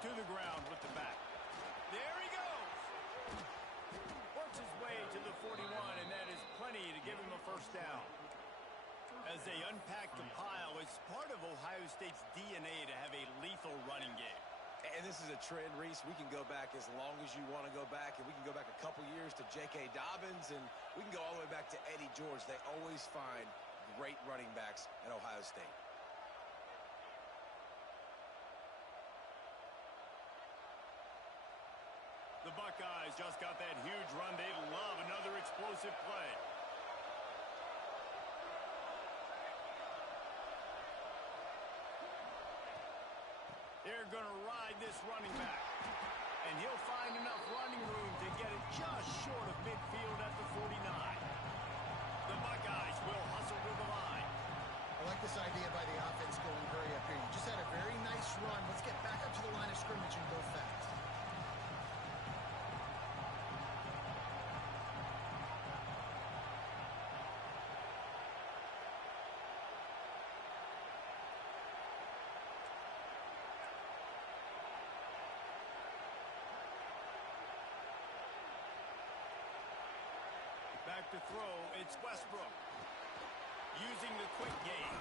To the ground with the back. There he goes. Works his way to the 41, and that is plenty to give him a first down. As they unpack the pile, it's part of Ohio State's DNA to have a lethal running game. And this is a trend, Reese. We can go back as long as you want to go back, and we can go back a couple years to J.K. Dobbins, and we can go all the way back to Eddie George. They always find great running backs at Ohio State. The Buckeyes just got that huge run. They love another explosive play. They're going to ride this running back. And he'll find enough running room to get it just short of midfield at the 49. The Buckeyes will hustle to the line. I like this idea by the offense going hurry up here. You just had a very nice run. Let's get back up to the line of scrimmage and go fast. Back to throw, it's Westbrook. Using the quick game.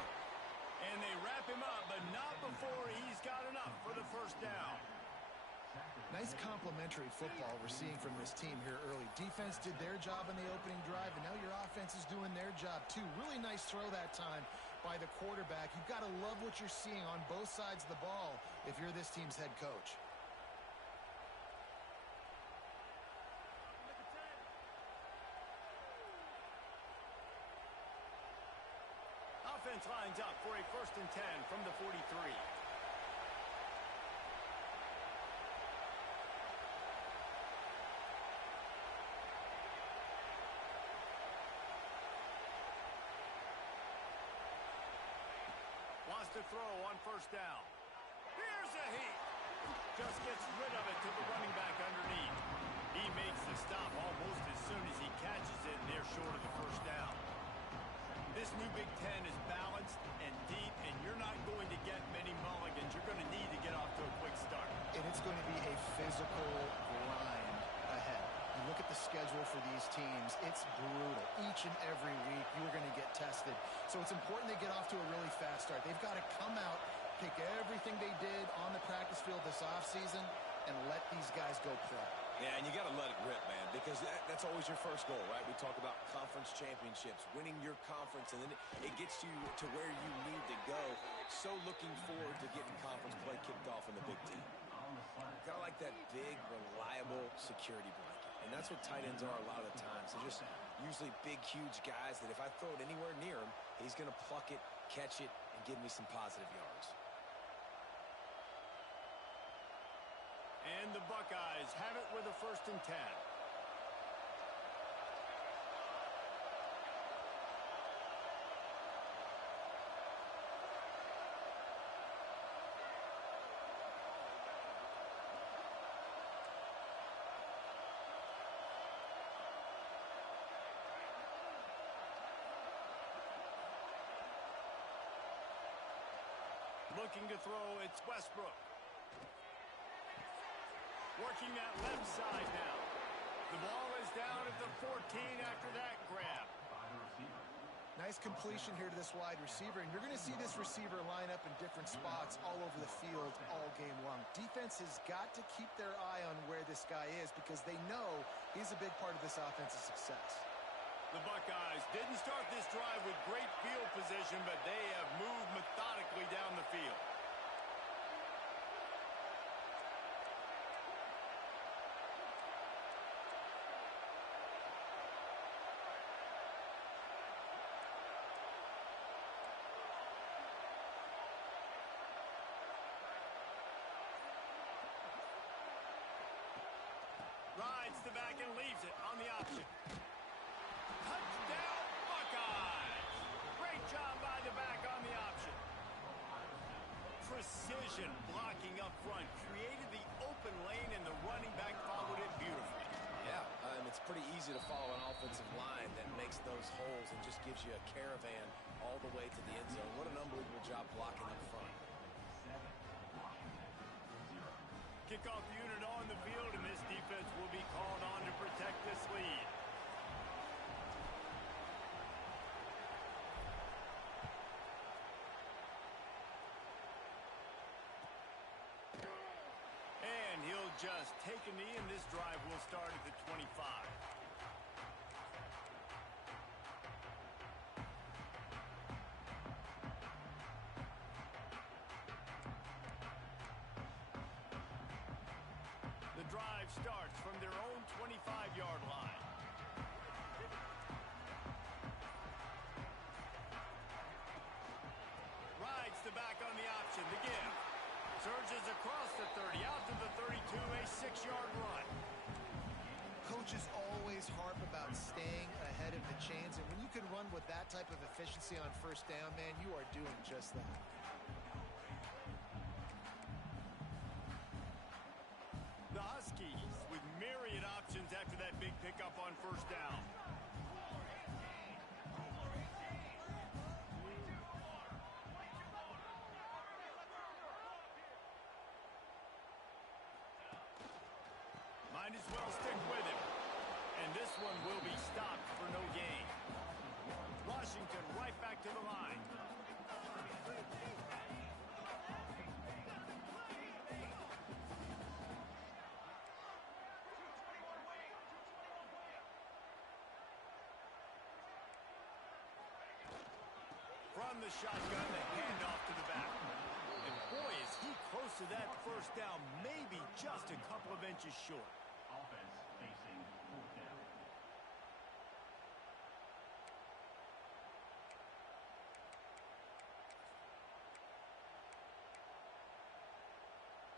And they wrap him up, but not before he's got enough for the first down. Nice complementary football we're seeing from this team here early. Defense did their job in the opening drive, and now your offense is doing their job too. Really nice throw that time by the quarterback. You've got to love what you're seeing on both sides of the ball if you're this team's head coach. Offense lines up for a 1st and 10 from the 43. Wants to throw on 1st down. Here's a heat. Just gets rid of it to the running back underneath. He makes the stop almost as soon as he catches it, and they're short of the 1st down. This new Big Ten is balanced and deep, and you're not going to get many mulligans. You're going to need to get off to a quick start. And it's going to be a physical grind ahead. You look at the schedule for these teams, it's brutal. Each and every week, you're going to get tested. So it's important they get off to a really fast start. They've got to come out, pick everything they did on the practice field this offseason, and let these guys go play. Yeah, and you got to let it rip, man, because that's always your first goal, right? We talk about conference championships, winning your conference, and then it gets you to where you need to go. So looking forward to getting conference play kicked off in the Big Ten. Kind of like that big, reliable security blanket. And that's what tight ends are a lot of the times. They're just usually big, huge guys that if I throw it anywhere near him, he's going to pluck it, catch it, and give me some positive yards. And the Buckeyes have it with a 1st and 10. Looking to throw, it's Westbrook. Working that left side now. The ball is down at the 14 after that grab. Nice completion here to this wide receiver, and you're going to see this receiver line up in different spots all over the field all game long. Defense has got to keep their eye on where this guy is because they know he's a big part of this offense's success. The Buckeyes didn't start this drive with great field position, but they have moved methodically down the field. Rides the back and leaves it on the option. Touchdown, Buckeyes! Great job by the back on the option. Precision blocking up front created the open lane, and the running back followed it beautifully. Yeah, and it's pretty easy to follow an offensive line that makes those holes and just gives you a caravan all the way to the end zone. What an unbelievable job blocking up front. kickoff unit on the field, and this defense will be called on to protect this lead. And he'll just take a knee, and this drive will start at the 25. The drive starts from their own 25-yard line. Rides the back on the option, the give. Surges across the 30, out to the 32, a 6-yard run. Coaches always harp about staying ahead of the chains, and when you can run with that type of efficiency on first down, man, you are doing just that. The Huskies with myriad options after that big pickup on first down. Might as well stick with him. And this one will be stopped for no gain. Washington right back to the line. From the shotgun, the handoff to the back. And boy, is he close to that first down, maybe just a couple of inches short. Offense facing fourth down.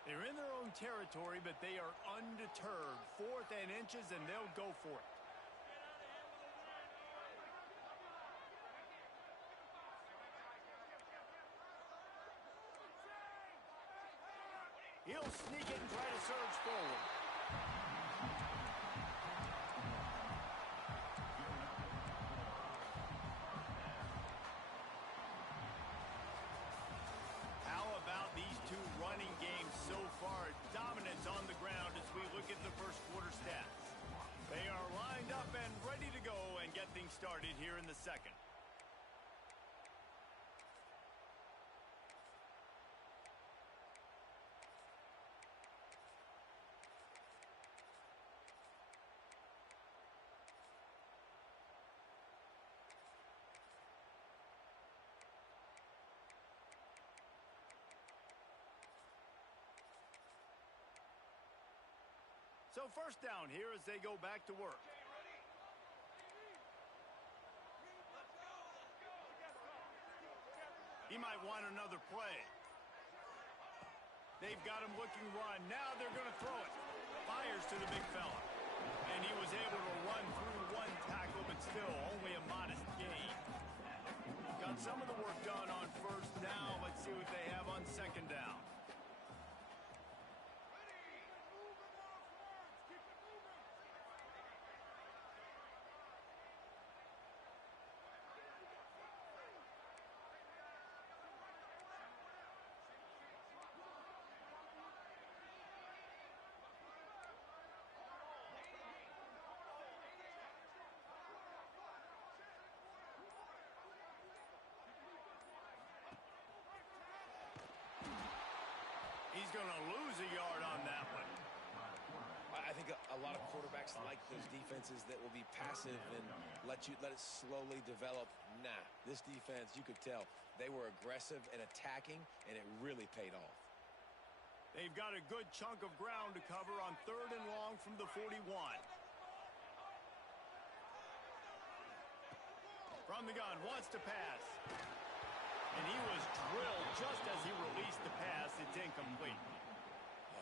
They're in their own territory, but they are undeterred. 4th and inches, and they'll go for it. He'll sneak it and try to surge forward. How about these two running games so far? Dominance on the ground as we look at the first quarter stats. They are lined up and ready to go and get things started here in the second. So first down here as they go back to work. He might want another play. They've got him looking run. Now they're going to throw it. Fires to the big fella. And he was able to run through one tackle, but still only a modest gain. Got some of the work done on first down. Let's see what they have on second down. He's going to lose a yard on that one. I think a lot of quarterbacks like those defenses that will be passive and let it slowly develop. Nah, this defense, you could tell, they were aggressive and attacking, and it really paid off. They've got a good chunk of ground to cover on 3rd and long from the 41. From the gun, wants to pass. And he was drilled just as he released the pass. It's incomplete.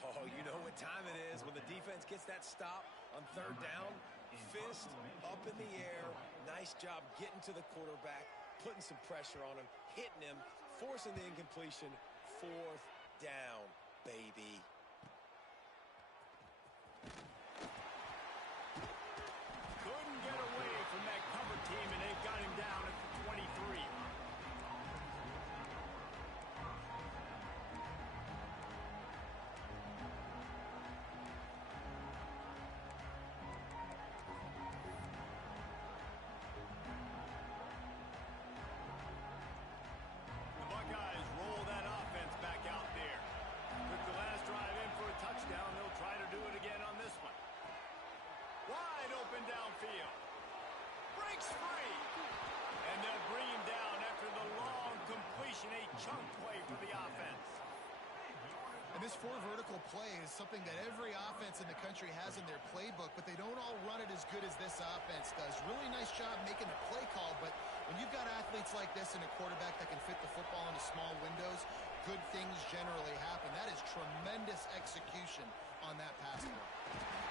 Oh, you know what time it is when the defense gets that stop on 3rd down. Fist up in the air. Nice job getting to the quarterback, putting some pressure on him, hitting him, forcing the incompletion. 4th down, baby. Couldn't get away from that cover team, and they got him down at the 23. And this four vertical play is something that every offense in the country has in their playbook, but they don't all run it as good as this offense does. Really nice job making the play call, but when you've got athletes like this and a quarterback that can fit the football into small windows, good things generally happen. That is tremendous execution on that pass play.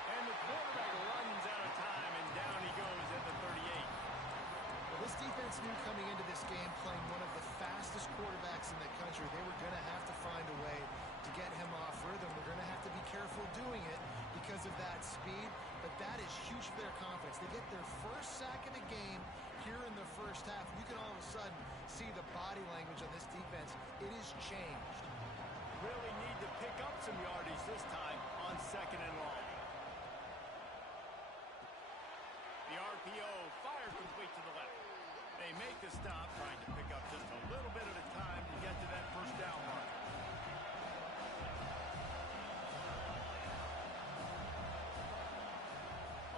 And the quarterback runs out of time, and down he goes at the 38. Well, this defense knew coming into this game, playing one of the fastest quarterbacks in the country, they were going to have to find a way to get him off rhythm. We're going to have to be careful doing it because of that speed, but that is huge for their confidence. They get their first sack of the game here in the first half. You can all of a sudden see the body language on this defense. It is changed. Really need to pick up some yardage this time on 2nd and long. The RPO fire complete to the left. They make the stop, trying to pick up just a little bit at a time to get to that first down mark.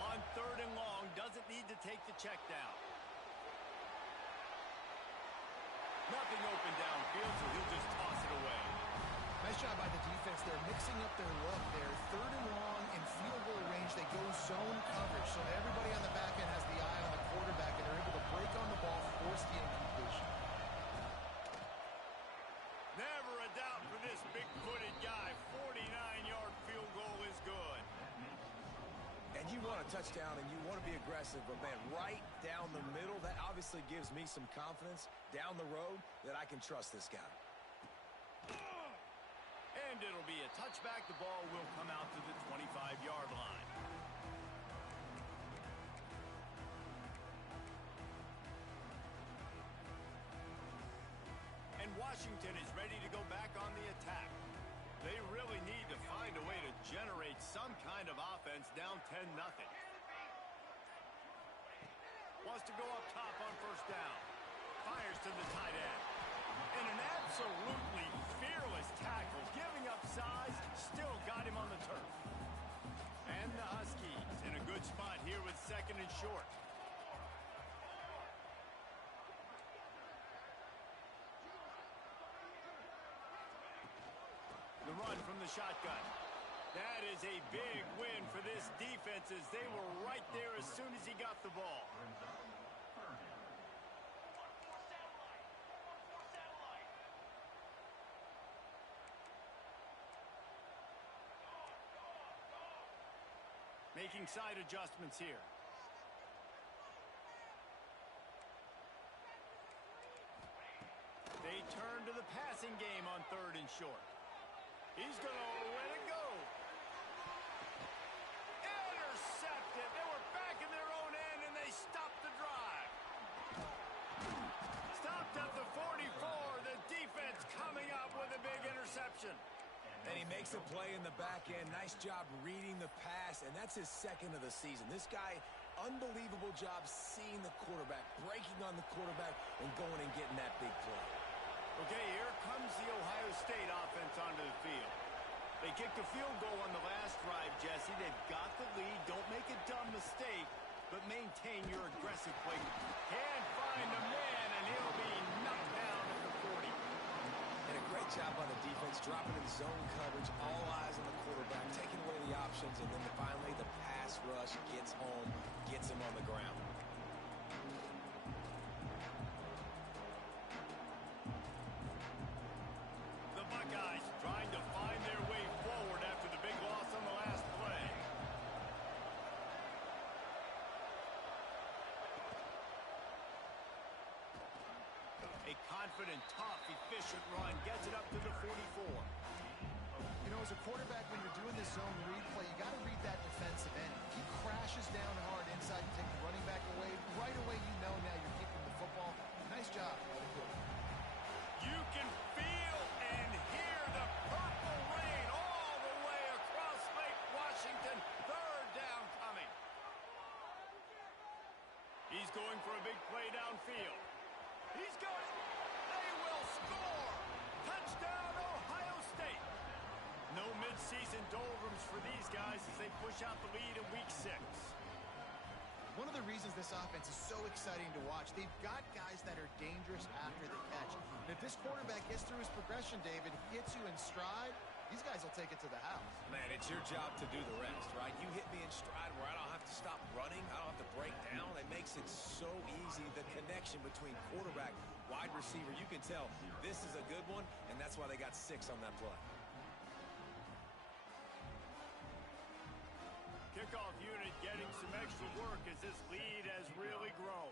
On 3rd and long, doesn't need to take the check down. Nothing open downfield, so he'll just toss it away. Nice job by the defense. They're mixing up their look there. 3rd and long in field goal range. They go zone coverage, so everybody on the back end has the eye on the quarterback, and they're able to break on the ball, force the incompletion. Never a doubt for this big-footed guy. 49-yard field goal is good. And you want a touchdown and you want to be aggressive, but man, right down the middle, that obviously gives me some confidence down the road that I can trust this guy. And it'll be a touchback. The ball will come out to the 25-yard line. And Washington is ready to go back on the attack. They really need to find a way to generate some kind of offense down 10-0. Wants to go up top on 1st down. Fires to the tight end. And an absolutely fearless tackle, giving up size, still got him on the turf. And the Huskies in a good spot here with 2nd and short. The run from the shotgun. That is a big win for this defense as they were right there as soon as he got the ball. Making side adjustments here. They turn to the passing game on 3rd and short. He's going to let it go. Intercepted. They were back in their own end, and they stopped the drive. Stopped at the 44. The defense coming up with a big interception. And he makes a play in the back end. Nice job reading the pass, and that's his 2nd of the season. This guy, unbelievable job seeing the quarterback, breaking on the quarterback, and going and getting that big play. Okay, here comes the Ohio State offense onto the field. They kicked a field goal on the last drive, Jesse. They've got the lead. Don't make a dumb mistake, but maintain your aggressive play. Can't find a man, and he'll be knocked down at the 40. And a great job by the defense, dropping in zone coverage, all eyes on the quarterback, taking away the options, and then finally the pass rush gets home, gets him on the ground. The Buckeyes trying to find their way forward after the big loss on the last play. A confident, tough, efficient run gets it up to the 44. You know, as a quarterback, when you're doing this zone read play, you got to read that defensive end. If he crashes down hard inside and take the running back away, right away you know now you're keeping the football. Nice job. You can feel and hear the purple rain all the way across Lake Washington. 3rd down coming. He's going for a big play downfield. He's got it. They will score. Touchdown, Ohio State. No midseason doldrums for these guys as they push out the lead in Week 6. One of the reasons this offense is so exciting to watch, they've got guys that are dangerous after the catch. And if this quarterback gets through his progression, David, hits you in stride, these guys will take it to the house. Man, it's your job to do the rest, right? You hit me in stride where I don't have to stop running. I don't have to break down. It makes it so easy. The connection between quarterback, wide receiver, you can tell this is a good one, and that's why they got 6 on that play. Kickoff unit getting some extra work as this lead has really grown.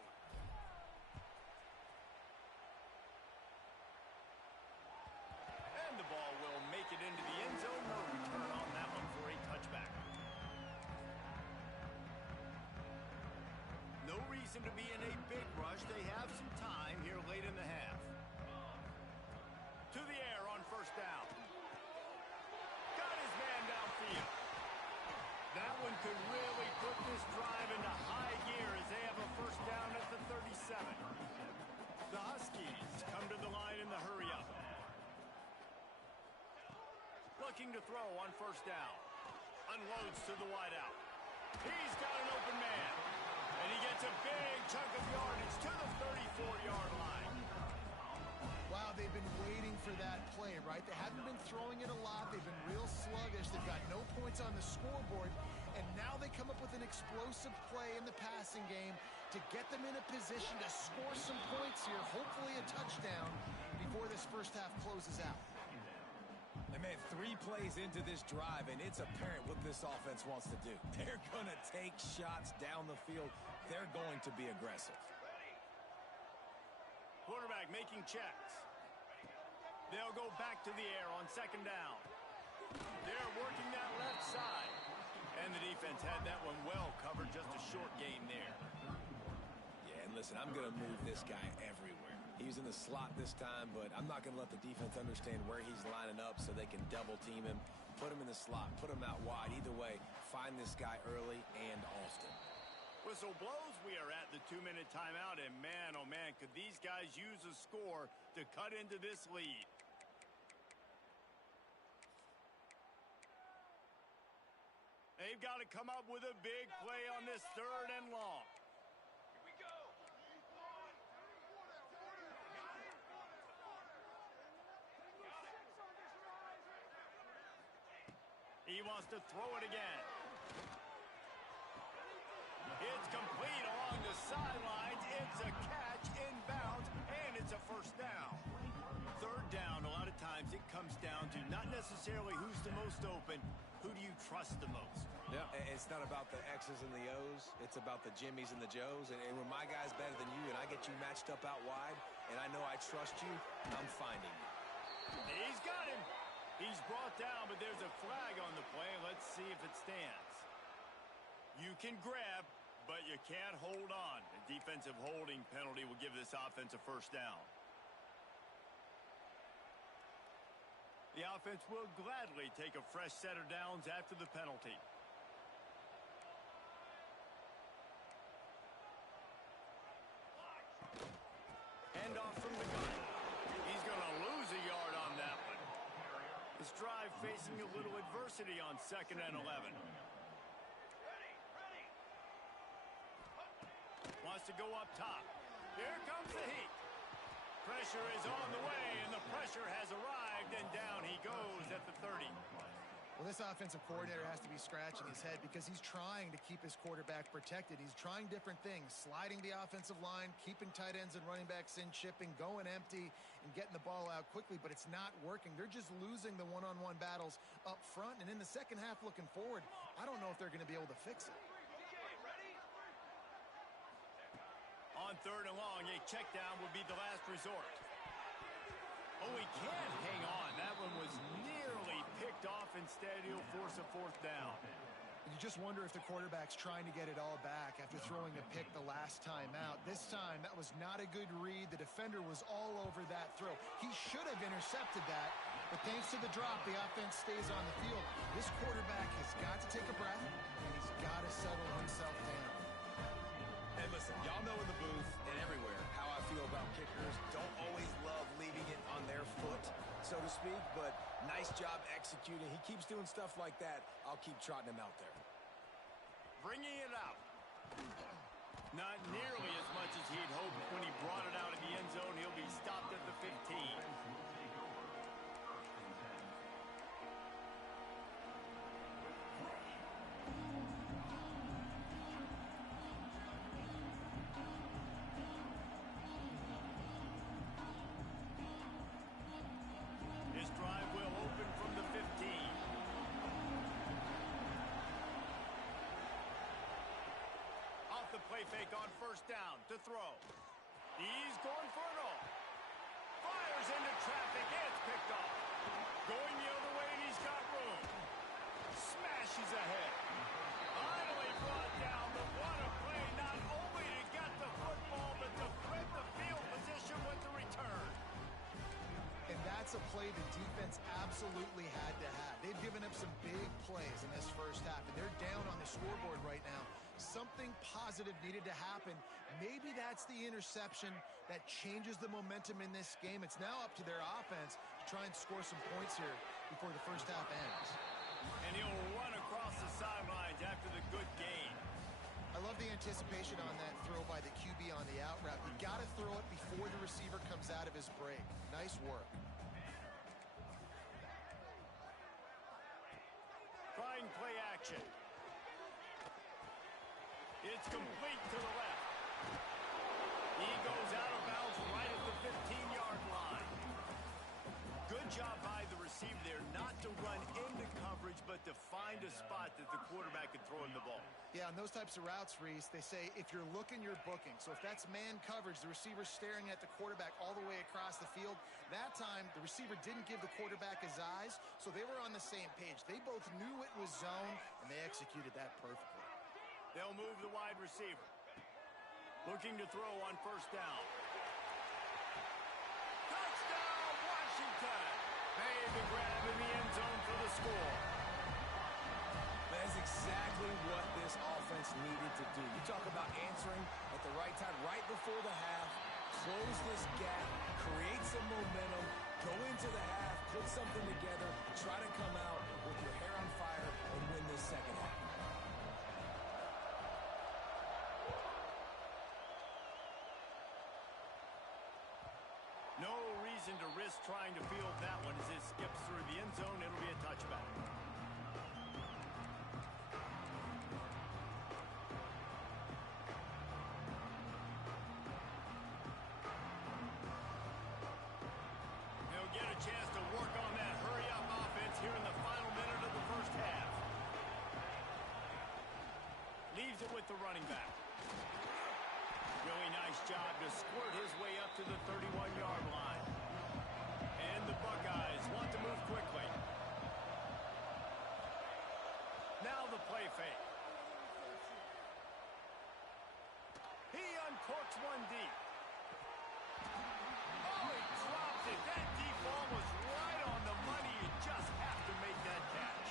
And the ball will make it into the end zone. No return on that one for a touchback. No reason to be in a big rush. They have some time here late in the half. To the air on first down. Got his man downfield. That one could really put this drive into high gear as they have a first down at the 37. The Huskies come to the line in the hurry-up. Looking to throw on first down. Unloads to the wideout. He's got an open man. And he gets a big chunk of yardage to the 34-yard line. Wow, they've been waiting for that play, right? They haven't been throwing it a lot. They've been real sluggish. They've got no points on the scoreboard. And now they come up with an explosive play in the passing game to get them in a position to score some points here, hopefully a touchdown, before this first half closes out. And man, 3 plays into this drive, and it's apparent what this offense wants to do. They're going to take shots down the field. They're going to be aggressive. Quarterback making checks. They'll go back to the air on second down. They're working that left side. And the defense had that one well covered, just a short game there. Yeah, and listen, I'm going to move this guy everywhere. He's in the slot this time, but I'm not going to let the defense understand where he's lining up so they can double team him, put him in the slot, put him out wide. Either way, find this guy early and often. Whistle blows. We are at the 2-minute timeout, and man, oh man, could these guys use a score to cut into this lead. They've got to come up with a big play on this 3rd and long. He wants to throw it again. It's complete along the sidelines. It's a catch inbounds, and it's a first down. 3rd down, a lot of times it comes down to not necessarily who's the most open, who do you trust the most? Yeah, it's not about the X's and the O's. It's about the Jimmies and the Joes. And when my guy's better than you and I get you matched up out wide, and I know I trust you, I'm finding you. He's got him. He's brought down, but there's a flag on the play. Let's see if it stands. You can grab, but you can't hold on. A defensive holding penalty will give this offense a first down. The offense will gladly take a fresh set of downs after the penalty. Handoff from the gun. He's going to lose a yard on that one. This drive facing a little adversity on 2nd and 11. Wants to go up top. Here comes the heat. Pressure is on the way, and the pressure has arrived, and down he goes at the 30. Well, this offensive coordinator has to be scratching his head because he's trying to keep his quarterback protected. He's trying different things, sliding the offensive line, keeping tight ends and running backs in, chipping, going empty, and getting the ball out quickly, but it's not working. They're just losing the one-on-one battles up front, and in the second half looking forward, I don't know if they're going to be able to fix it. On 3rd and long, a check down would be the last resort. Oh, he can't hang on. That one was nearly picked off. Instead, he'll force a 4th down. You just wonder if the quarterback's trying to get it all back after throwing a pick the last time out. This time, that was not a good read. The defender was all over that throw. He should have intercepted that, but thanks to the drop, the offense stays on the field. This quarterback has got to take a breath, and he's got to settle himself down. And listen, y'all know in the booth and everywhere how I feel about kickers. Don't always love leaving it on their foot, so to speak, but nice job executing. He keeps doing stuff like that. I'll keep trotting him out there. Bringing it out. Not nearly as much as he'd hoped when he brought it out of the end zone. He'll be stopped at the 15. play fake on first down to throw. He's going for it all. Fires into traffic. It's picked off. Going the other way, and he's got room. Smashes ahead. Finally brought down, but what a play. Not only to get the football, but to flip the field position with the return. And that's a play the defense absolutely had to have. They've given up some big plays in this first half, and they're down on the scoreboard right now. Something positive needed to happen. Maybe that's the interception that changes the momentum in this game. It's now up to their offense to try and score some points here before the first half ends. And he'll run across the sidelines after the good gain. I love the anticipation on that throw by the QB on the out route. You got to throw it before the receiver comes out of his break. Nice work. Trying play action. It's complete to the left. He goes out of bounds right at the 15-yard line. Good job by the receiver there, not to run into coverage, but to find a spot that the quarterback can throw in the ball. Yeah, on those types of routes, Reese, they say if you're looking, you're booking. So if that's man coverage, the receiver's staring at the quarterback all the way across the field. That time, the receiver didn't give the quarterback his eyes, so they were on the same page. They both knew it was zone, and they executed that perfectly. They'll move the wide receiver. Looking to throw on first down. Touchdown, Washington! Made the grab in the end zone for the score. That's exactly what this offense needed to do. You talk about answering at the right time, right before the half, close this gap, create some momentum, go into the half, put something together, try to come out with your hair on fire and win this second half. No reason to risk trying to field that one as it skips through the end zone. It'll be a touchback. They'll get a chance to work on that hurry-up offense here in the final minute of the first half. Leaves it with the running back. Really nice job to squirt his way up to the 31-yard line. And the Buckeyes want to move quickly. Now the play fake. He uncorks one deep. Oh, he dropped it. That deep ball was right on the money. You just have to make that catch.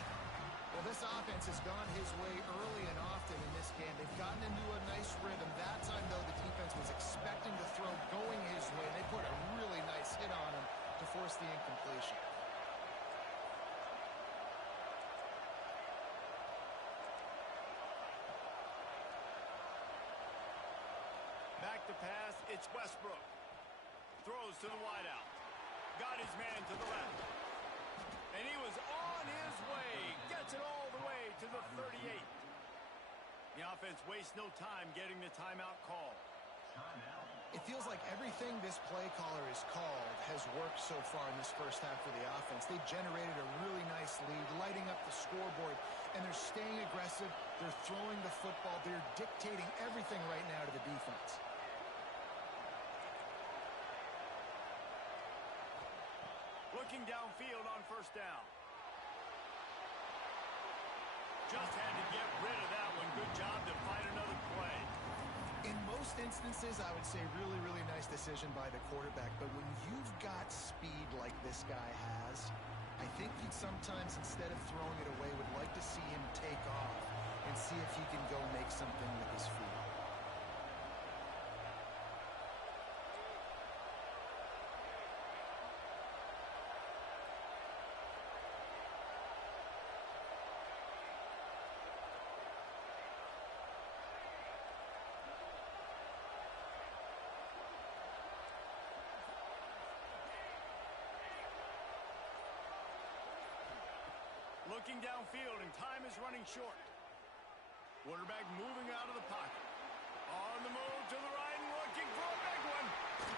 Well, this offense has gone his way early and often in this game. They've gotten into a nice rhythm. That time, though, the defense was expecting the throw going his way. They put a really nice hit on him to force the incompletion. Back to pass, it's Westbrook. Throws to the wideout. Got his man to the left. And he was on his way. Gets it all the way to the 38. The offense wastes no time getting the timeout call. It feels like everything this play caller has called has worked so far in this first half for the offense. They've generated a really nice lead, lighting up the scoreboard, and they're staying aggressive. They're throwing the football. They're dictating everything right now to the defense. Looking downfield on first down. Just had to get rid of that one. Good job to fight another play. In most instances, I would say really, really nice decision by the quarterback. But when you've got speed like this guy has, I think you'd sometimes, instead of throwing it away, would like to see him take off and see if he can go make something with his feet. Looking downfield, and time is running short. Quarterback moving out of the pocket. On the move to the right, looking for a big one.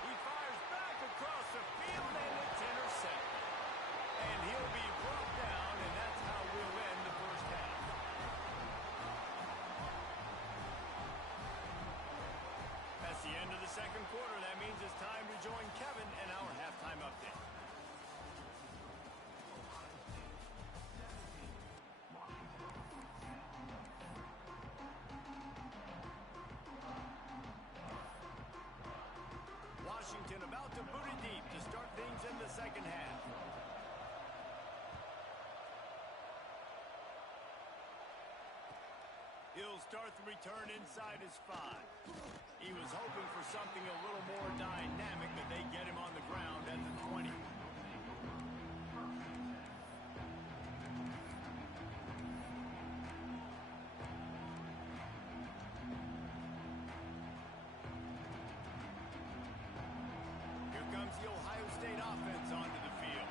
He fires back across the field, and it's intercepted. And he'll be brought down, and that's how we'll end the first half. quarter. That means it's time to join Kevin in our halftime update. Washington about to boot it deep to start things in the second half. He'll start the return inside his 5. He was hoping for something a little more dynamic, but they get him on the ground at the 20. Here comes the Ohio State offense onto the field.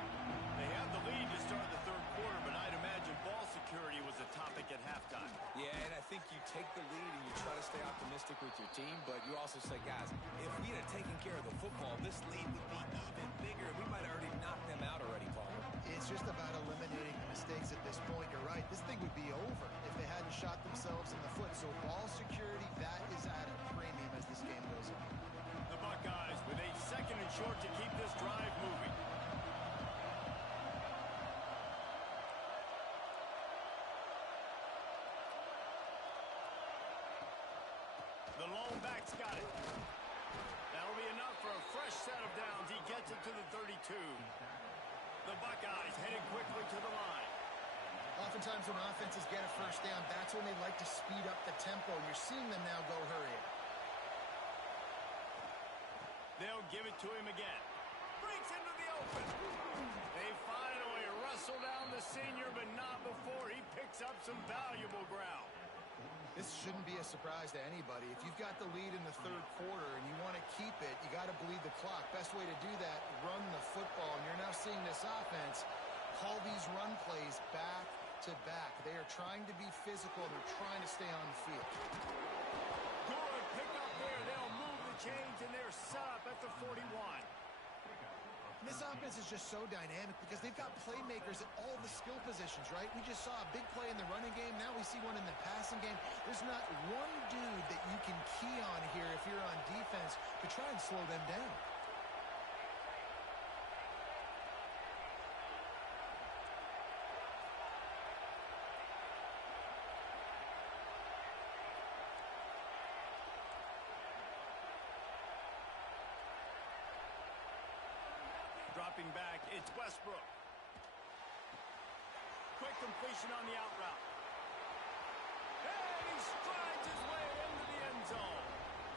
They have the lead to start the third quarter, but I'd imagine ball security was a topic at halftime. Yeah, and I think you take the lead and you try to stay optimistic with your team, but you also say, guys, if we had taken care of the football, this lead would be even bigger. We might have already knocked them out already, Paul. It's just about eliminating the mistakes at this point. You're right. This thing would be over if they hadn't shot themselves in the foot. So ball security, that is at a premium as this game goes on. The Buckeyes with a second and short to keep this drive moving. The lone back's got it. That'll be enough for a fresh set of downs. He gets it to the 32. The Buckeyes headed quickly to the line. Oftentimes when offenses get a first down, that's when they like to speed up the tempo. You're seeing them now go hurry up. They'll give it to him again. Breaks into the open. They finally wrestle down the senior, but not before he picks up some valuable ground. This shouldn't be a surprise to anybody. If you've got the lead in the third quarter and you want to keep it, you got to bleed the clock. Best way to do that, run the football. And you're now seeing this offense call these run plays back to back. They are trying to be physical. They're trying to stay on the field. Good pick up there. They'll move the chains, and they're set up at the 41. This offense is just so dynamic because they've got playmakers at all the skill positions, right? We just saw a big play in the running game. Now we see one in the passing game. There's not one dude that you can key on here if you're on defense to try and slow them down. Dropping back, it's Westbrook. Quick completion on the out route. And he strides his way into the end zone.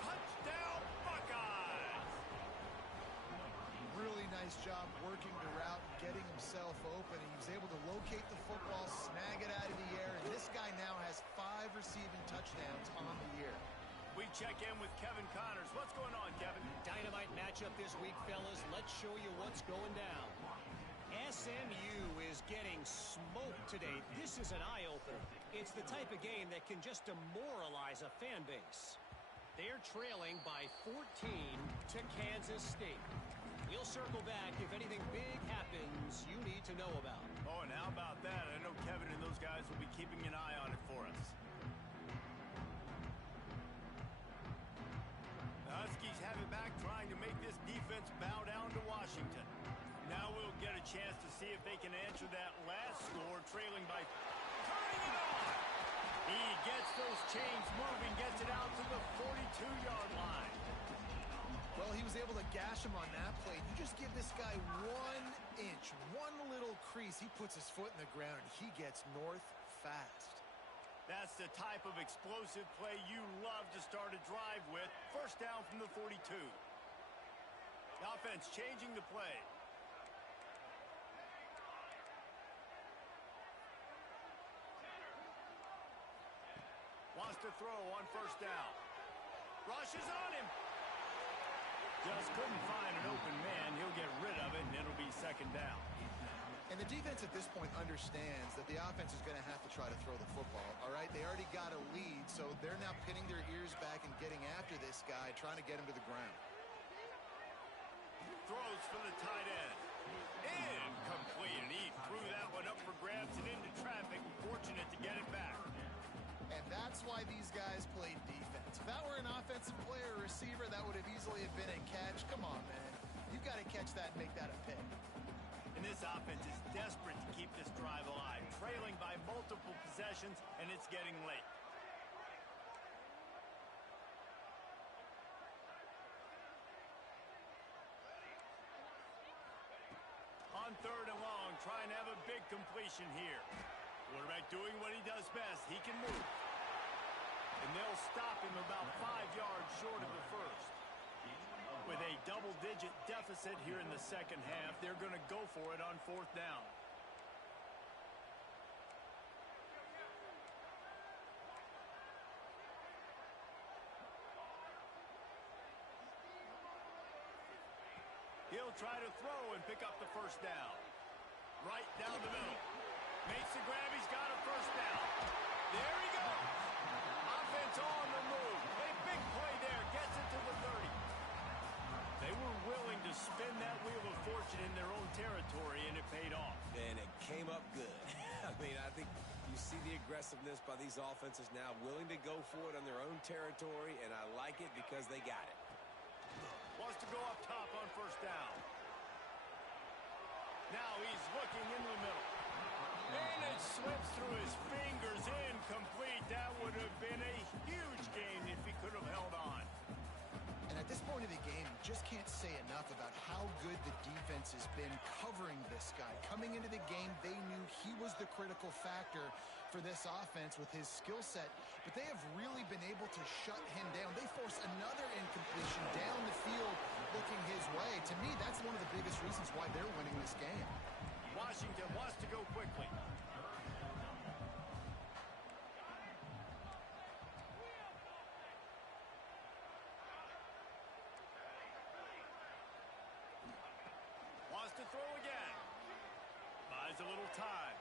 Touchdown, Buckeyes! Really nice job working the route, getting himself open. He was able to locate the football, snag it out of the air, and this guy now has 5 receiving touchdowns on the year. We check in with Kevin Connors. What's going on, Kevin? Dynamite matchup this week, fellas. Let's show you what's going down. SMU is getting smoked today. This is an eye-opener. It's the type of game that can just demoralize a fan base. They're trailing by 14 to Kansas State. We'll circle back if anything big happens you need to know about. Oh, and how about that? I know Kevin and those guys will be keeping an eye on it for us. The Huskies have it back, trying to make this defense bow down to Washington. Now we'll get a chance to see if they can answer that last score, trailing by... Turning it on! He gets those chains moving, gets it out to the 42-yard line. Well, he was able to gash him on that play. You just give this guy 1 inch, one little crease. He puts his foot in the ground, and he gets north fast. That's the type of explosive play you love to start a drive with. First down from the 42. The offense changing the play. Wants to throw on first down. Rushes on him. Just couldn't find an open man. He'll get rid of it, and it'll be second down. And the defense at this point understands that the offense is going to have to try to throw the football, all right? They already got a lead, so they're now pinning their ears back and getting after this guy, trying to get him to the ground. Throws for the tight end. Incomplete, and he threw that one up for grabs and into traffic. Fortunate to get it back. And that's why these guys play defense. If that were an offensive player or receiver, that would have easily have been a catch. Come on, man. You've got to catch that and make that a pick. And this offense is desperate to keep this drive alive, trailing by multiple possessions, and it's getting late. On third and long, trying to have a big completion here. Quarterback doing what he does best. He can move. And they'll stop him about 5 yards short of the first. With a double-digit deficit here in the second half, they're going to go for it on fourth down. He'll try to throw and pick up the first down. Right down the middle. Makes the grab. He's got a first down. There he goes. Offense on the move. A big play there. Gets it to the 30. They were willing to spin that wheel of fortune in their own territory, and it paid off. And it came up good. I mean, I think you see the aggressiveness by these offenses now, willing to go for it on their own territory, and I like it because they got it. Wants to go up top on first down. Now he's looking into the middle. And it slips through his fingers. Incomplete. That would have been a huge gain if he could have held on. And at this point of the game, you just can't say enough about how good the defense has been covering this guy. Coming into the game, they knew he was the critical factor for this offense with his skill set. But they have really been able to shut him down. They force another incompletion down the field looking his way. To me, that's one of the biggest reasons why they're winning this game. Washington wants to go quickly. Wants to throw again. Buys a little time.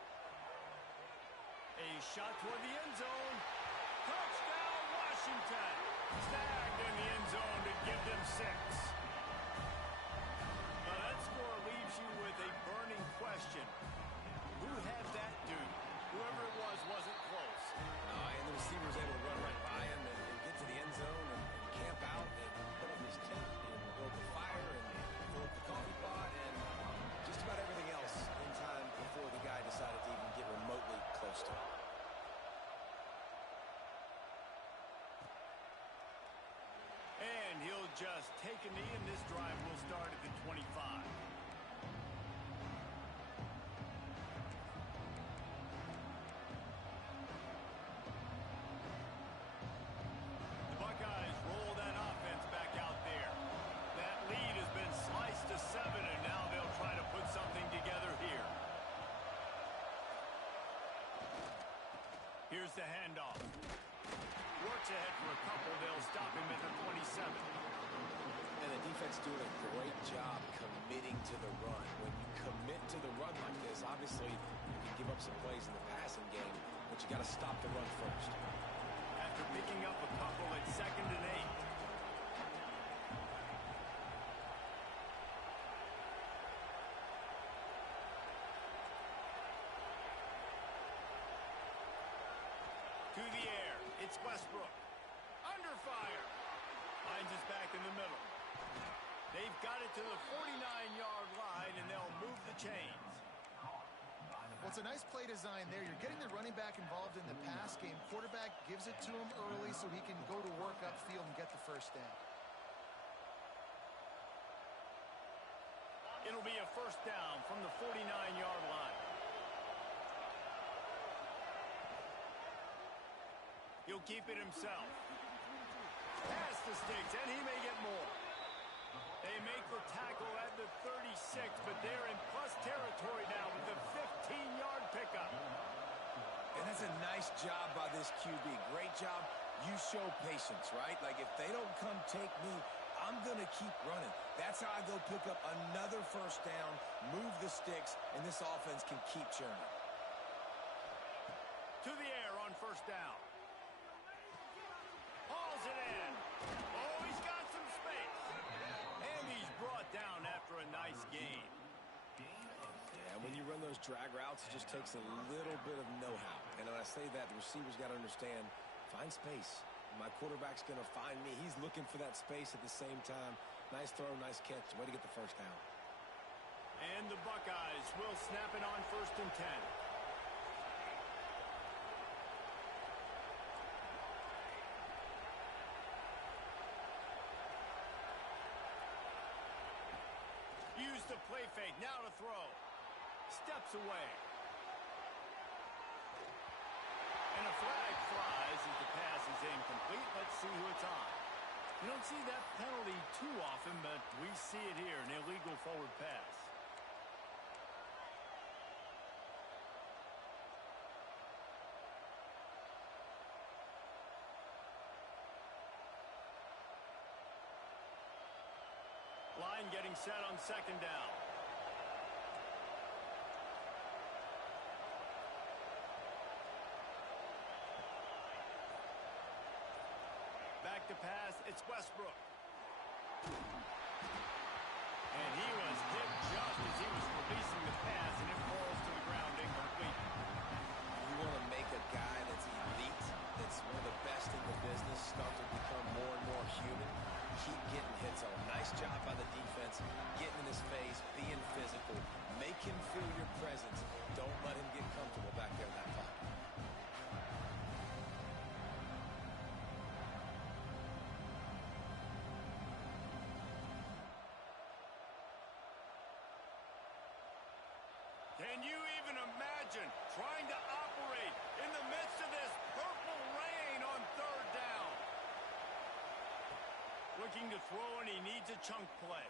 A shot toward the end zone. Touchdown, Washington. Snagged in the end zone to give them 6. Now that score leaves you with a burning question. Who had that dude? Whoever it was wasn't close. And the receiver was able to run right by him and get to the end zone and camp out and put up his tent and build the fire and fill up the coffee pot and just about everything else in time before the guy decided to even get remotely close to him. And he'll just take a knee, and this drive will start at the 25. The Buckeyes roll that offense back out there. That lead has been sliced to 7, and now they'll try to put something together here. Here's the handoff. Works ahead for a couple. They'll stop him at the 27. And the defense doing a great job committing to the run. When you commit to the run like this, obviously you can give up some plays in the passing game, but you got to stop the run first. After picking up a couple at 2nd and 8. To the air. It's Westbrook. Under fire. Finds his back in the middle. They've got it to the 49-yard line, and they'll move the chains. Well, it's a nice play design there. You're getting the running back involved in the pass game. Quarterback gives it to him early so he can go to work upfield and get the first down. It'll be a first down from the 49-yard line. He'll keep it himself. Pass the sticks, and he may get more. They make the tackle at the 36, but they're in plus territory now with the 15-yard pickup. And that's a nice job by this QB. Great job. You show patience, right? Like, if they don't come take me, I'm going to keep running. That's how I go pick up another first down, move the sticks, and this offense can keep churning. To the air on first down. Hauls it in. Oh, he's got some space. And he's brought down after a nice gain. Yeah, when you run those drag routes, it just takes a little bit of know-how. And when I say that, the receivers got to understand, find space. My quarterback's going to find me. He's looking for that space at the same time. Nice throw, nice catch. Way to get the first down. And the Buckeyes will snap it on 1st and 10. Use the play fake. Now to throw. Steps away. And a flag flies as the pass is incomplete. Let's see who it's on. You don't see that penalty too often, but we see it here, an illegal forward pass. Line getting set on 2nd down. Back to pass, it's Westbrook. And he was hit just as he was releasing the pass, and it falls to the ground incomplete. You want to make a guy that's elite, that's one of the best in the business, start to become more and more human. Keep getting hits on him. Nice job by the defense, getting in his face, being physical. Make him feel your presence. Don't let him get comfortable back there in that pocket. Can you even imagine trying to operate in the midst of this purple rain on 3rd down? Looking to throw, and he needs a chunk play.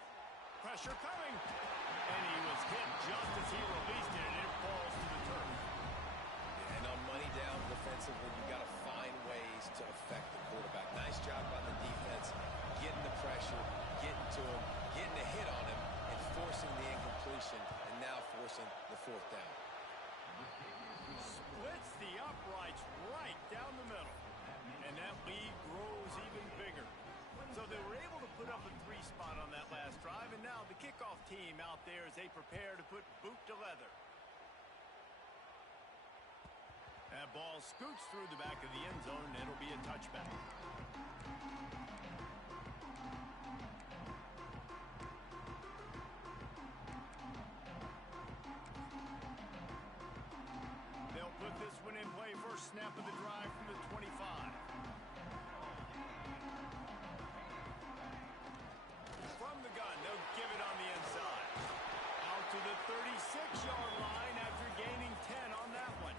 Pressure coming. And he was hit just as he released it, and it falls to the turf. And on money down defensively, you got to find ways to affect the quarterback. Nice job by the defense, getting the pressure, getting to him, getting a hit on him, and forcing the incompletion, and now forcing the 4th down. Splits the uprights right down the middle. And that lead grows even bigger. So they were able to put up a 3 spot on that last drive, and now the kickoff team out there as they prepare to put boot to leather. That ball scoots through the back of the end zone, and it'll be a touchback. They'll put this one in play. First snap of the drive from the 25. From the gun, they'll give it on the inside. Out to the 36-yard line after gaining 10 on that one.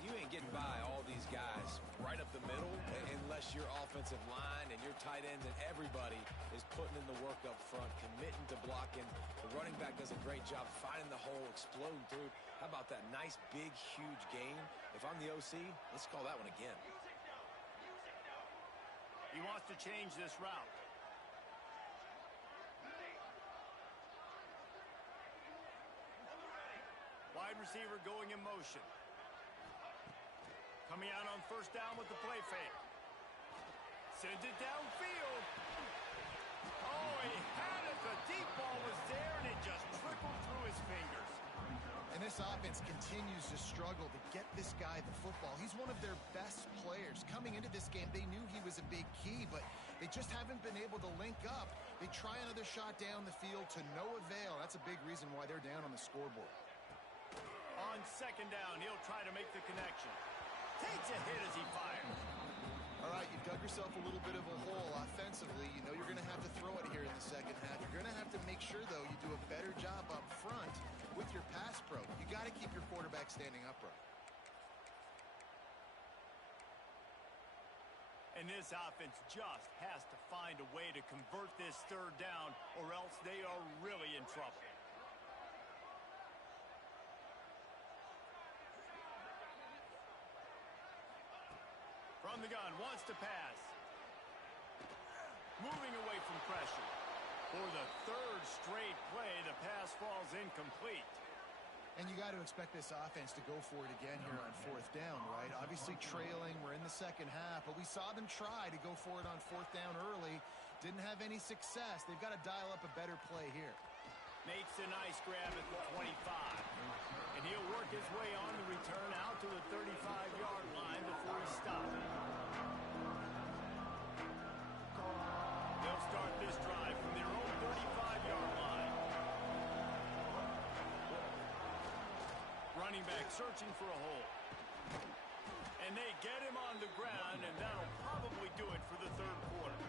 You ain't getting by all these guys right up the middle unless your offensive line and your tight ends and everybody is putting in the work up front, committing to blocking. The running back does a great job finding the hole, exploding through. How about that nice, big, huge gain? If I'm the OC, let's call that one again. He wants to change this route. Wide receiver going in motion. Coming out on 1st down with the play fake. Sends it downfield. Oh, he had it. The deep ball was there, and it just trickled through his fingers. And this offense continues to struggle to get this guy the football. He's one of their best players. Coming into this game, they knew he was a big key, but they just haven't been able to link up. They try another shot down the field to no avail. That's a big reason why they're down on the scoreboard. On 2nd down, he'll try to make the connection. Takes a hit as he fires. All right, you've dug yourself a little bit of a hole offensively. You know you're going to have to throw it here in the 2nd half. You're going to have to make sure, though, you do a better job up front with your pass pro. You got to keep your quarterback standing upright. And this offense just has to find a way to convert this 3rd down, or else they are really in trouble. From the gun, wants to pass. Moving away from pressure. For the 3rd straight play, the pass falls incomplete. And you got to expect this offense to go for it again here on 4th down, right? Obviously trailing, we're in the 2nd half, but we saw them try to go for it on 4th down early. Didn't have any success. They've got to dial up a better play here. Makes a nice grab at the 25. And he'll work his way on the return out to the 35-yard line before he stops. quarterback searching for a hole. And they get him on the ground, and that'll probably do it for the third quarter.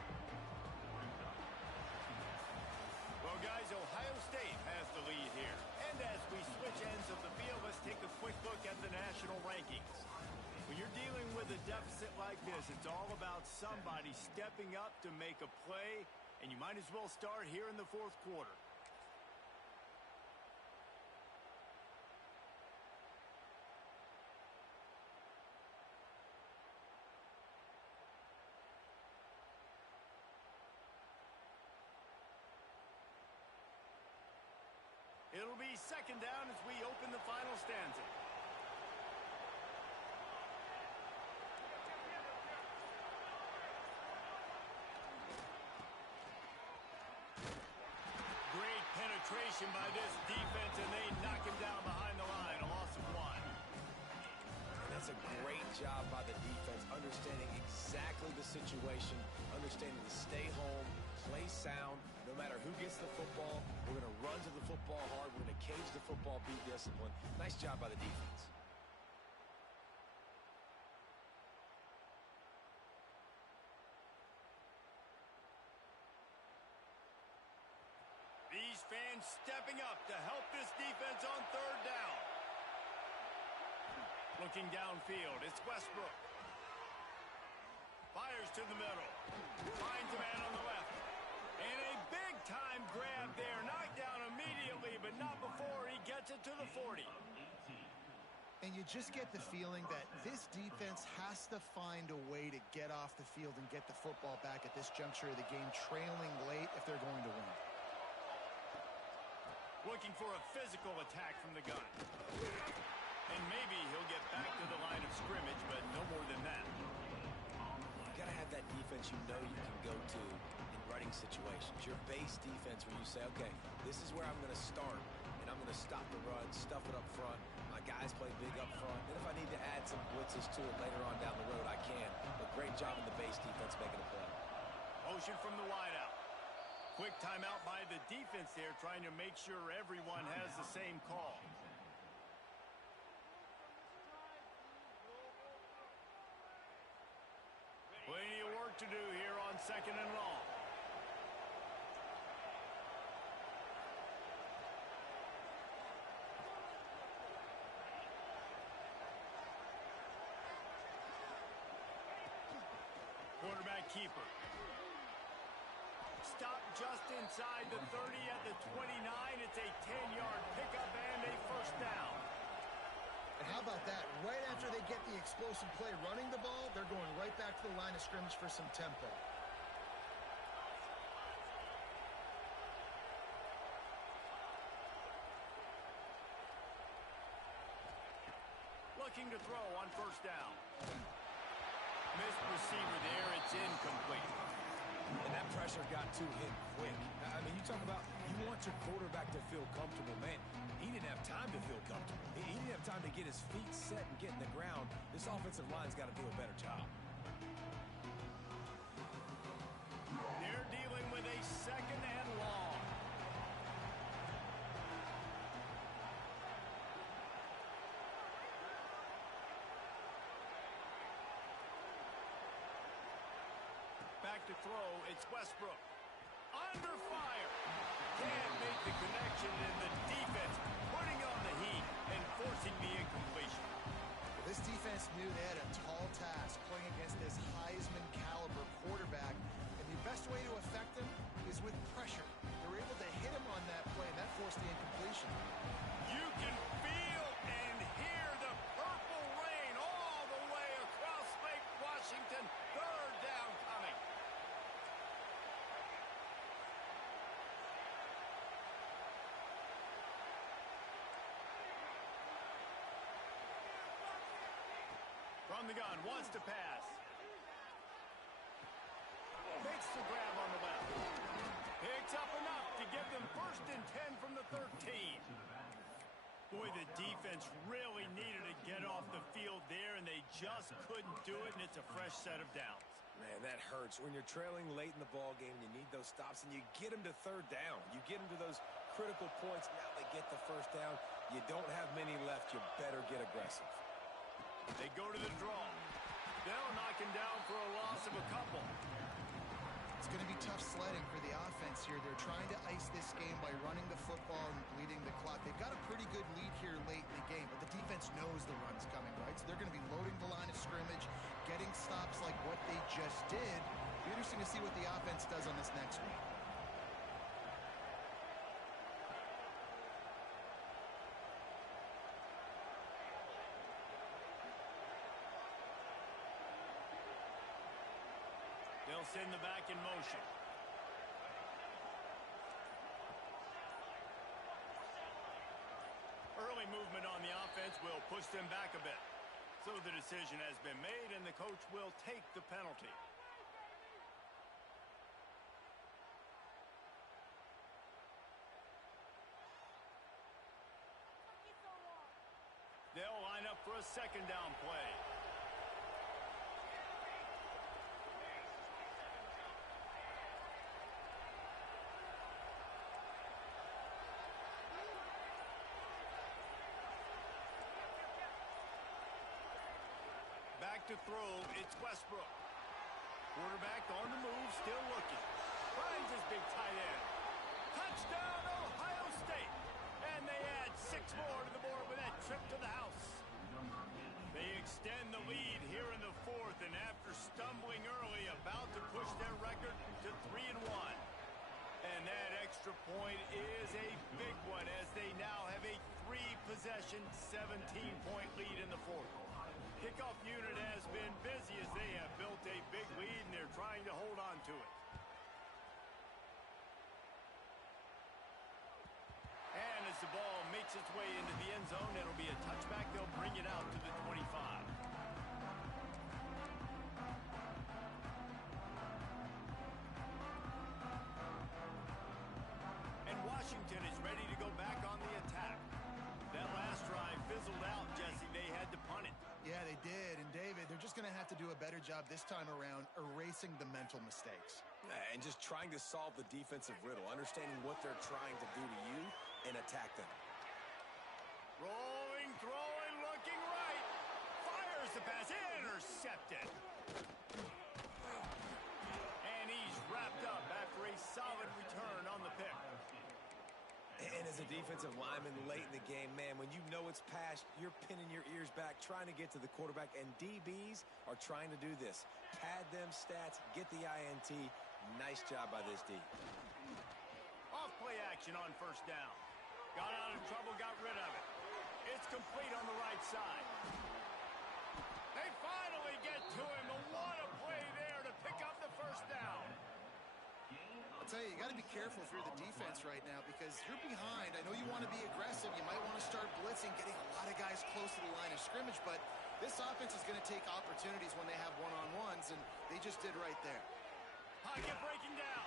Well, guys, Ohio State has the lead here. And as we switch ends of the field, let's take a quick look at the national rankings. When you're dealing with a deficit like this, it's all about somebody stepping up to make a play, and you might as well start here in the fourth quarter. It'll be second down as we open the final stanza. Great penetration by this defense, and they knock him down behind the line. A loss of 1. And that's a great job by the defense, understanding exactly the situation, understanding to stay home, play sound. No matter who gets the football, we're going to run to the football hard. We're going to cage the football, be disciplined. Nice job by the defense. These fans stepping up to help this defense on third down. Looking downfield, it's Westbrook. Fires to the middle. Finds a man on the left. And a big-time grab there. Knocked down immediately, but not before he gets it to the 40. And you just get the feeling that this defense has to find a way to get off the field and get the football back at this juncture of the game, trailing late if they're going to win. Looking for a physical attack from the gun. And maybe he'll get back to the line of scrimmage, but no more than that. You got to have that defense you know you can go to in running situations. Your base defense where you say, okay, this is where I'm going to start, and I'm going to stop the run, stuff it up front. My guys play big up front. And if I need to add some blitzes to it later on down the road, I can. But great job in the base defense making a play. Motion from the wideout. Quick timeout by the defense there, trying to make sure everyone has the same call. Plenty of work to do here on second and long. Quarterback keeper. Stop just inside the 30 at the 29. It's a 10-yard pickup and a first down. And how about that? Right after they get the explosive play running the ball, they're going right back to the line of scrimmage for some tempo. Looking to throw on first down. Missed receiver there. It's incomplete. And that pressure got to him quick. I mean, you talk about you want your quarterback to feel comfortable. Man, he didn't have time to feel comfortable. He didn't have time to get his feet set and get in the ground. This offensive line's got to do a better job. They're dealing with a second and long. Back to throw, it's Westbrook. Under fire. Can't make the connection, and the defense putting on the heat and forcing the incompletion. Well, this defense knew they had a tall task playing against this Heisman caliber quarterback, and the best way to affect him is with pressure. They were able to hit him on that play, and that forced the incompletion. You can feel and hear the purple rain all the way across Lake Washington. Third down coming. From the gun, wants to pass. Makes the grab on the left. Picks up enough to give them first and 10 from the 13. Boy, the defense really needed to get off the field there, and they just couldn't do it, and it's a fresh set of downs. Man, that hurts. When you're trailing late in the ball game, you need those stops, and you get them to third down. You get them to those critical points. Now they get the first down. You don't have many left. You better get aggressive. They go to the draw. They'll knock him down for a loss of a couple. It's going to be tough sledding for the offense here. They're trying to ice this game by running the football and bleeding the clock. They've got a pretty good lead here late in the game, but the defense knows the run's coming, right? So they're going to be loading the line of scrimmage, getting stops like what they just did. Be interesting to see what the offense does on this next week. They'll send the back in motion. Early movement on the offense will push them back a bit. So the decision has been made, and the coach will take the penalty. They'll line up for a second down play. Back to throw, it's Westbrook. Quarterback on the move, still looking. Finds his big tight end. Touchdown, Ohio State. And they add 6 more to the board with that trip to the house. They extend the lead here in the 4th, and after stumbling early, about to push their record to 3-1. And that extra point is a big one, as they now have a 3-possession, 17-point lead in the 4th. Kickoff unit has been busy as they have built a big lead, and they're trying to hold on to it. And as the ball makes its way into the end zone, it'll be a touchback. They'll bring it out to the 25. And Washington is ready to go back on the attack. That last drive fizzled out, Jesse. They had to punt it. Yeah, they did. And David, they're just going to have to do a better job this time around erasing the mental mistakes. And just trying to solve the defensive riddle, understanding what they're trying to do to you and attack them. Rolling, throwing, looking right. Fires the pass, intercepted. And he's wrapped up after a solid return on the pick. And as a defensive lineman late in the game, man, when you know it's past, you're pinning your ears back, trying to get to the quarterback, and DBs are trying to do this. Pad them stats, get the INT. Nice job by this D. Off play action on first down. Got out of trouble, got rid of it. It's complete on the right side. They finally get to him. What a play there to pick up the first down. I'll tell you, you got to be careful if you're the defense right now, because you're behind. I know you want to be aggressive. You might want to start blitzing, getting a lot of guys close to the line of scrimmage, but this offense is going to take opportunities when they have one-on-ones, and they just did right there. Pocket breaking down.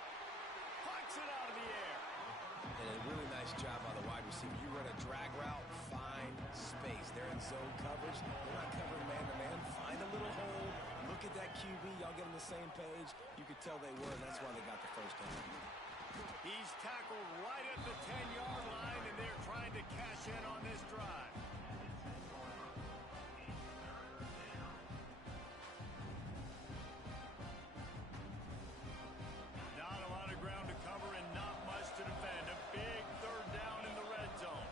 Pucks it out of the air. And a really nice job by the wide receiver. You run a drag route, find space. They're in zone coverage. They're not covering man-to-man. Find a little hole. Look at that QB. Y'all get on the same page. You could tell they were, and that's why they got the first down. He's tackled right at the 10-yard line, and they're trying to cash in on this drive. Not a lot of ground to cover and not much to defend. A big third down in the red zone.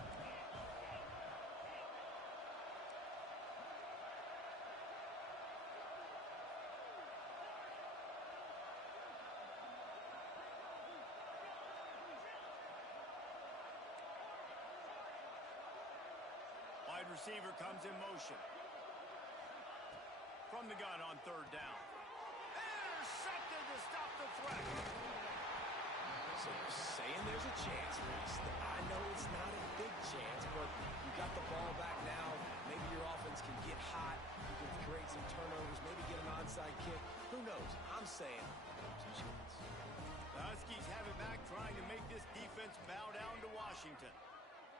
Wide receiver comes in motion. From the gun on third down. Intercepted to stop the threat. So you're saying there's a chance, Reese. I know it's not a big chance, but you got the ball back now. Maybe your offense can get hot. You can create some turnovers, maybe get an onside kick. Who knows? I'm saying there's a chance. The Huskies have it back, trying to make this defense bow down to Washington.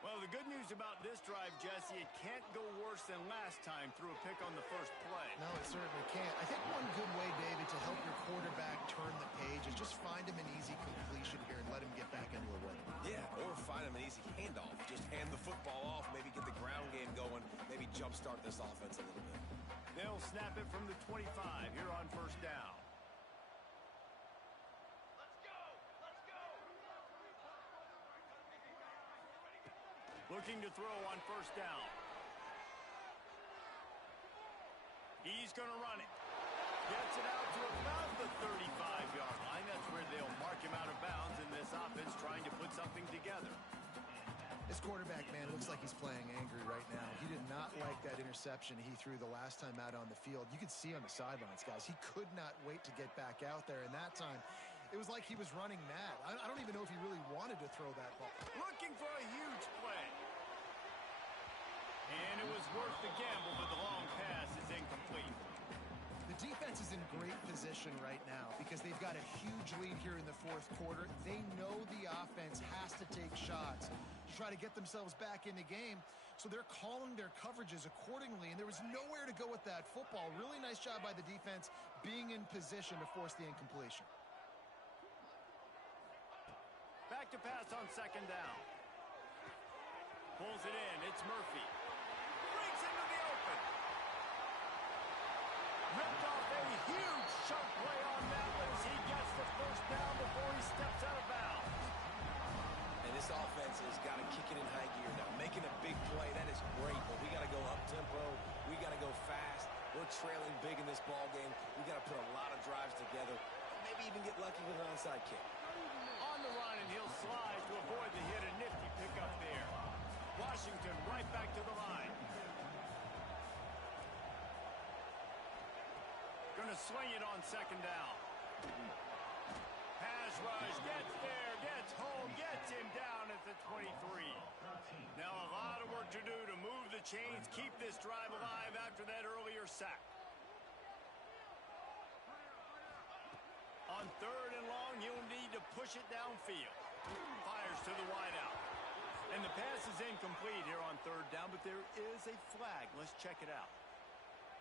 Well, the good news about this drive, Jesse, it can't go worse than last time through a pick on the first play. No, it certainly can't. I think one good way, David, to help your quarterback turn the page is just find him an easy completion here and let him get back into a rhythm. Yeah, or find him an easy handoff. Just hand the football off, maybe get the ground game going, maybe jumpstart this offense a little bit. They'll snap it from the 25 here on first down. Looking to throw on first down. He's going to run it. Gets it out to about the 35-yard line. That's where they'll mark him out of bounds in this offense trying to put something together. This quarterback, man, looks like he's playing angry right now. He did not like that interception he threw the last time out on the field. You could see on the sidelines, guys, he could not wait to get back out there. And that time, it was like he was running mad. I don't even know if he really wanted to throw that ball. Looking for a huge play. And it was worth the gamble, but the long pass is incomplete. The defense is in great position right now because they've got a huge lead here in the fourth quarter. They know the offense has to take shots to try to get themselves back in the game. So they're calling their coverages accordingly, and there was nowhere to go with that football. Really nice job by the defense being in position to force the incompletion. Back to pass on second down. Pulls it in. It's Murphy. Breaks into the open. Ripped off a huge chunk play on that one as he gets the first down before he steps out of bounds. And this offense has got to kick it in high gear now. Making a big play, that is great, but we got to go up-tempo. We got to go fast. We're trailing big in this ball game. We got to put a lot of drives together. Maybe even get lucky with an onside kick. On the run, and he'll slide to avoid the hit. A nifty pickup there. Washington right back to the line. Going to swing it on second down. Pass rush, gets there, gets home, gets him down at the 23. Now a lot of work to do to move the chains, keep this drive alive after that earlier sack. On third and long, he'll need to push it downfield. Fires to the wideout. And the pass is incomplete here on third down, but there is a flag. Let's check it out.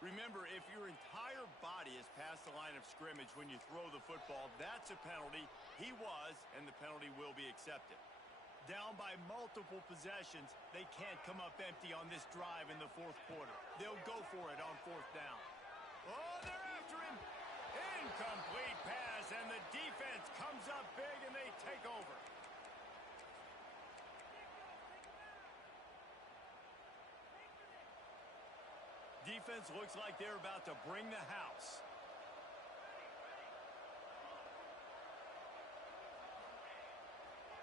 Remember, if your entire body is past the line of scrimmage when you throw the football, that's a penalty. He was, and the penalty will be accepted. Down by multiple possessions, they can't come up empty on this drive in the fourth quarter. They'll go for it on fourth down. Oh, they're after him. Incomplete pass, and the defense comes up big, and they take over. Defense looks like they're about to bring the house.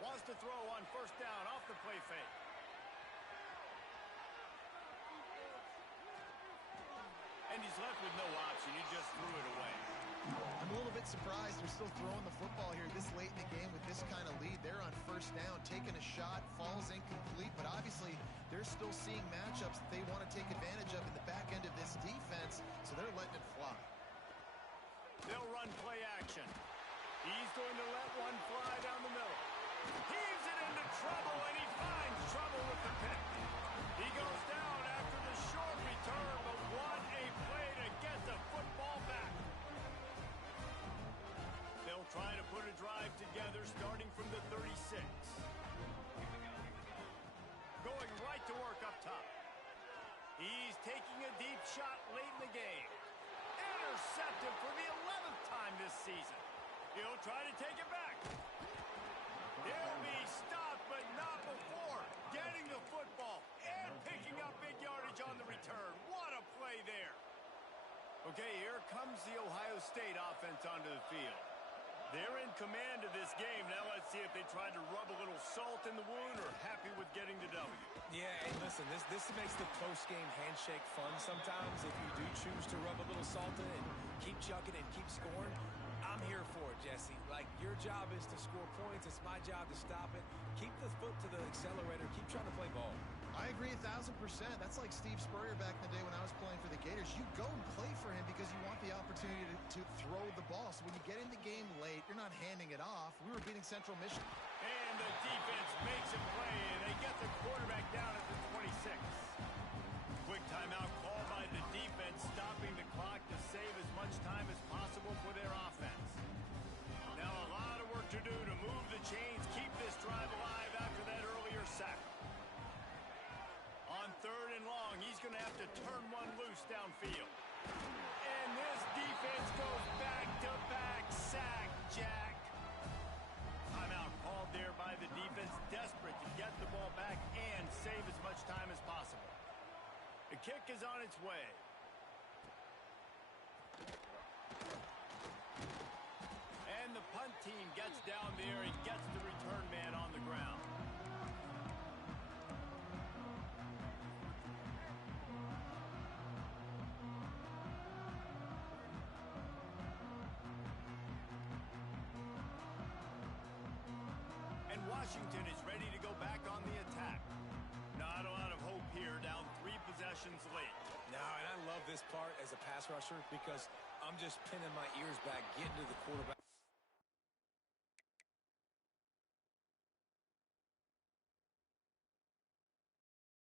Wants to throw on first down off the play fake. And he's left with no option. He just threw it away. I'm a little bit surprised they're still throwing the football here this late in the game with this kind of lead. They're on first down, taking a shot, falls incomplete, but obviously they're still seeing matchups that they want to take advantage of in the back end of this defense, so they're letting it fly. They'll run play action. He's going to let one fly down the middle. Heaves it into trouble, and he finds trouble with the pick. He goes down after the short return, but what a play to get the football back. They'll try to put a drive together starting from the 36. Going right to work up top. He's taking a deep shot late in the game. Intercepted for the 11th time this season. He'll try to take it back. He'll be stopped, but not before getting the football and picking up big yardage on the return. What a play there. Okay, here comes the Ohio State offense onto the field. They're in command of this game. Now let's see if they try to rub a little salt in the wound or happy with getting the W. Yeah, and listen, this makes the post-game handshake fun sometimes if you do choose to rub a little salt in and keep chucking and keep scoring. I'm here for it, Jesse. Like, your job is to score points. It's my job to stop it. Keep the foot to the accelerator. Keep trying to play ball. I agree 1,000%. That's like Steve Spurrier back in the day when I was playing for the Gators. You go and play for him because you want the opportunity to throw the ball. So when you get in the game late, you're not handing it off. We were beating Central Michigan. And the defense makes a play, and they get the quarterback down at the 26. Quick timeout called by the defense, stopping the clock to save as much time as possible for their offense. downfield. And this defense goes back-to-back sack, Jack. Timeout called there by the defense, desperate to get the ball back and save as much time as possible. The kick is on its way. And the punt team gets down there and gets the return man on the ground. And Washington is ready to go back on the attack. Not a lot of hope here, down 3 possessions late. No, and I love this part as a pass rusher because I'm just pinning my ears back, getting to the quarterback.